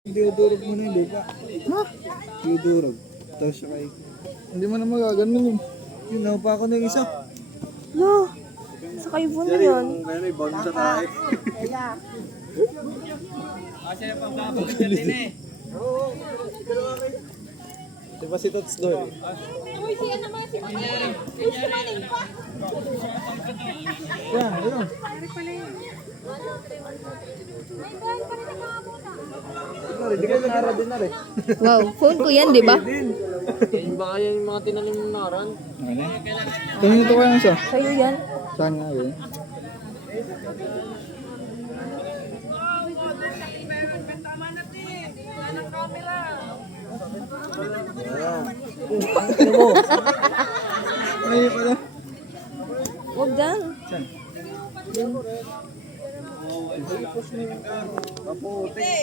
Hindi udurog mo na yung lupa. Ha? Hindi udurog. Tapos siya kay... Hindi mo na magaganon eh. Yun, naupa ako ng isa. No. Sa kaibon mo yan. Kaya may bond sa tayo. Diba si Tots doon? Uy, si ano mga si Maning? Uy, si Maning pa! Yan, ayun. Hindi ka nara din na rin. Wow, phone ko yan, di ba? Baka yan yung mga tinanim ng naran. Ano? Tingin ito kaya siya. Sa'yo yan. Saan nga yun? Ano mo? Ay, pala. Huwag dyan. Saan? Maputi.